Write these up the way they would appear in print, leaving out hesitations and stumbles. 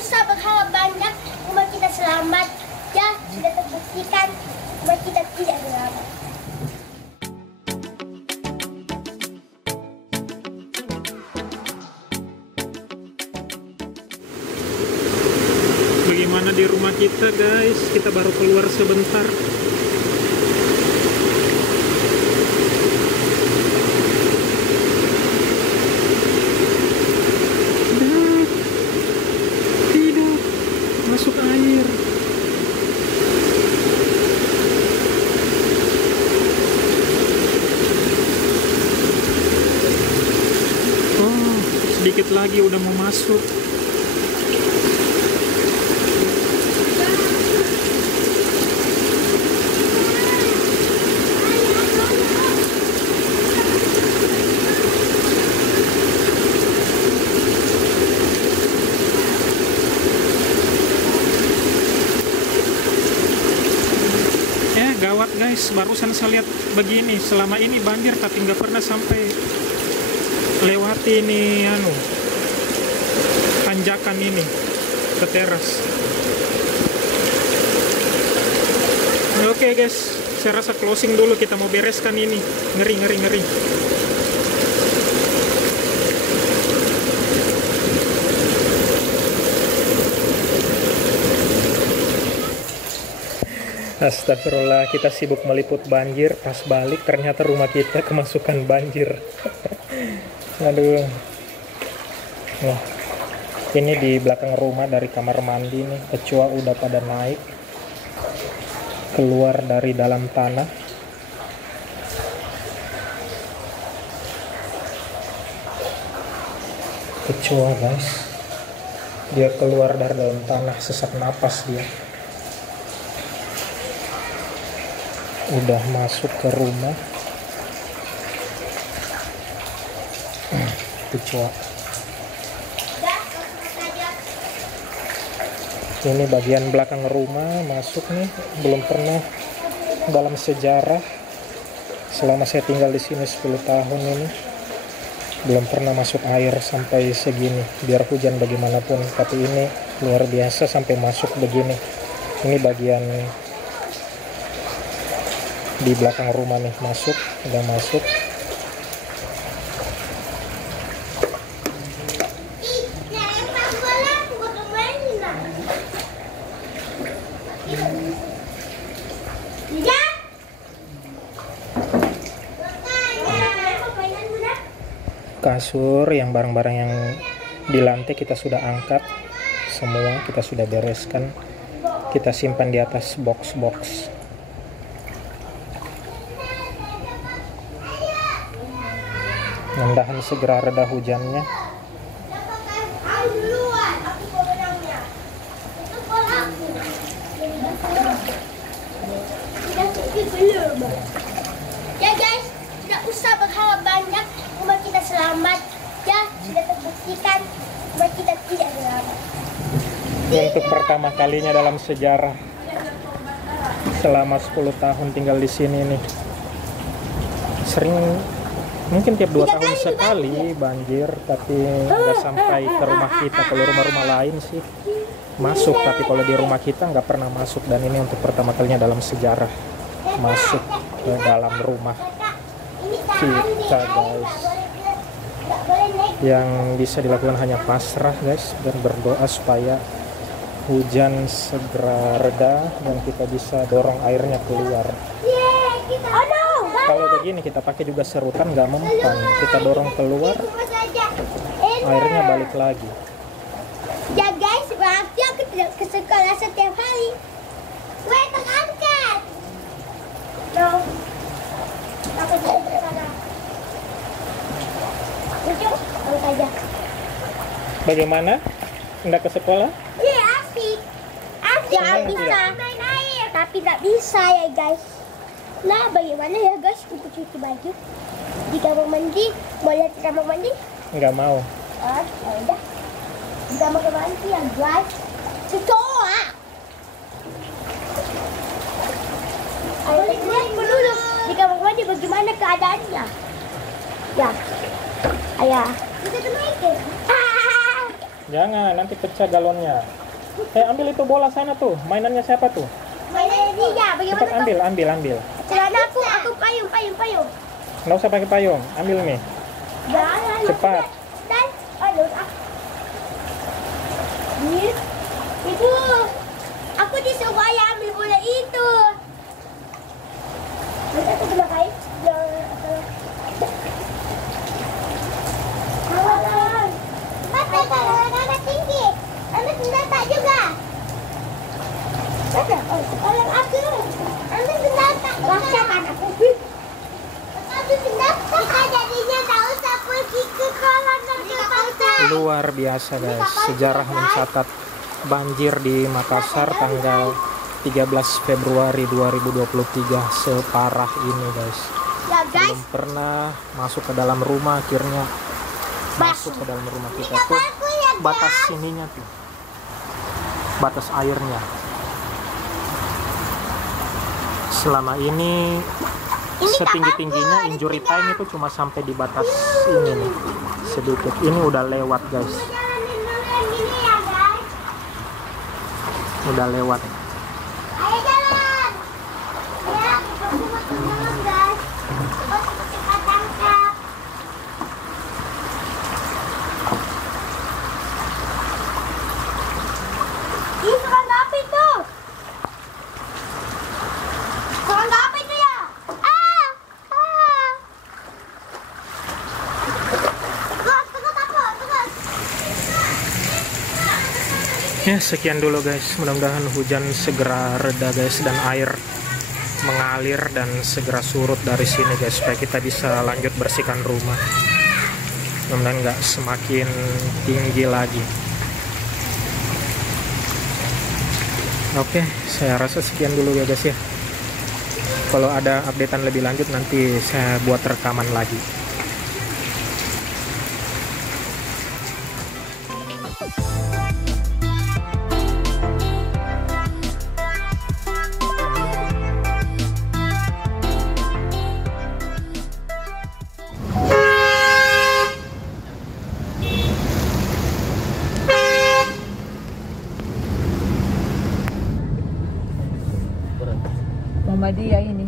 usah berharap banyak, rumah kita selamat. Ya, sudah terbuktikan rumah kita tidak selamat. Bagaimana di rumah kita, guys? Kita baru keluar sebentar. Tidak masuk air. Oh, sedikit lagi udah mau masuk. Gawat guys, barusan saya lihat begini. Selama ini banjir tapi nggak pernah sampai lewati ini tanjakan ini ke teras. Oke guys, saya rasa closing dulu, kita mau bereskan ini. Ngeri. Astagfirullah, kita sibuk meliput banjir, pas balik ternyata rumah kita kemasukan banjir. Aduh. Nah, ini di belakang rumah dari kamar mandi nih, kecoa udah pada naik keluar dari dalam tanah. Kecoa guys, dia keluar dari dalam tanah, sesak napas dia. Udah masuk ke rumah. Kecoa. Ini bagian belakang rumah masuk nih, belum pernah dalam sejarah selama saya tinggal di sini 10 tahun ini belum pernah masuk air sampai segini. Biar hujan bagaimanapun, tapi ini luar biasa sampai masuk begini. Ini bagian di belakang rumah nih, udah masuk. Kasur yang barang-barang yang di lantai kita sudah angkat semua, kita sudah bereskan, kita simpan di atas box-box. Mudah-mudahan segera reda hujannya. Ya guys, tidak usah berharap banyak, rumah kita selamat. Ya, sudah terbuktikan rumah kita tidak selamat. Untuk pertama kalinya dalam sejarah selama 10 tahun tinggal di sini nih. Sering mungkin tiap 2 tahun sekali banjir, tapi nggak sampai ke rumah kita. Kalau rumah-rumah lain sih masuk, tapi kalau di rumah kita nggak pernah masuk. Dan ini untuk pertama kalinya dalam sejarah masuk ke dalam rumah kita guys. Yang bisa dilakukan hanya pasrah guys, dan berdoa supaya hujan segera reda dan kita bisa dorong airnya keluar. Kalau begini kita pakai juga serutan, nggak mempan, kita dorong keluar, airnya balik lagi. Ya guys, berarti aku tidak ke sekolah setiap hari. Gue terangkat. No, aku tidak ke sana. Lucu, angkat aja. Bagaimana? Nggak ke sekolah? Iya, asik. Ya bisa main air, tapi nggak bisa ya guys. Nah, bagaimana ya guys, untuk cuci baju di kamar mandi? Mau lihat di kamar mandi? Nggak mau. Oh, ya udah. Di kamar mandi ya guys. Kecoa. Ayo lihat dulu di kamar mandi bagaimana keadaannya. Ya, ayah. Kita tuh naik. Jangan, nanti pecah galonnya. Ambil itu bola sana tuh. Mainannya siapa tuh? Mainannya dia. Bagaimana Cepat ambil. Celana aku payung. Nggak usah pakai payung, ambil nih. Jangan. Cepat. Dan, aduh. Itu. Aku disuruh ayah ambil bola itu. Nanti aku kena kait. Mata tinggi. Ambil senjata juga. Tolong aku. Ambil senjata. Rasakan aku. Ambil senjata. Kita jadinya tak usah pergi ke kolam dan ke pantai. Luar biasa guys, sejarah mencatat banjir di Makassar tanggal 13 Februari 2023 separah ini guys. Ya guys. Belum pernah masuk ke dalam rumah, akhirnya masuk ke dalam rumah kita tuh. Batas sininya tuh, batas airnya. Selama ini setinggi-tingginya injury time itu cuma sampai di batas ini nih, sedikit. Ini udah lewat guys, udah lewat. Ayo jalan. Ya, aku mau tolong guys. Kita tangkap. Ih, serangga api tuh. Serangga api tuh ya. Ya sekian dulu guys, mudah-mudahan hujan segera reda guys dan air mengalir dan segera surut dari sini guys, supaya kita bisa lanjut bersihkan rumah. Mudah-mudahan nggak semakin tinggi lagi. Oke, saya rasa sekian dulu ya guys ya. Kalau ada updatean lebih lanjut nanti saya buat rekaman lagi. Muhammadiyah ini.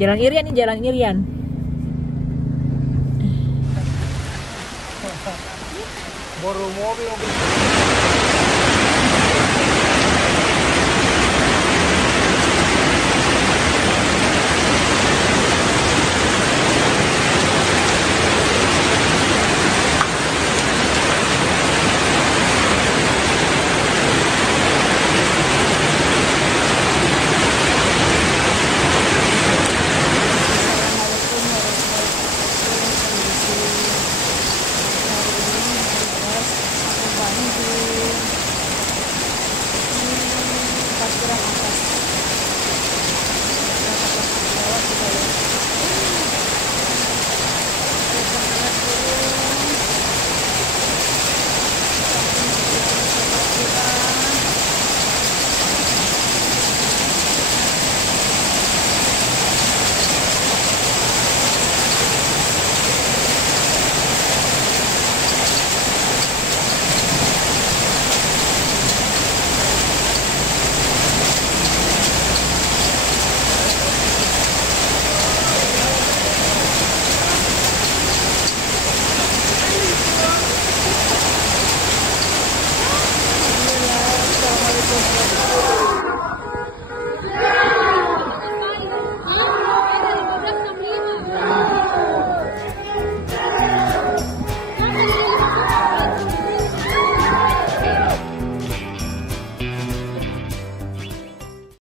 Jalan Irian nih, Jalan Irian. Baru mobil. Assalamualaikum.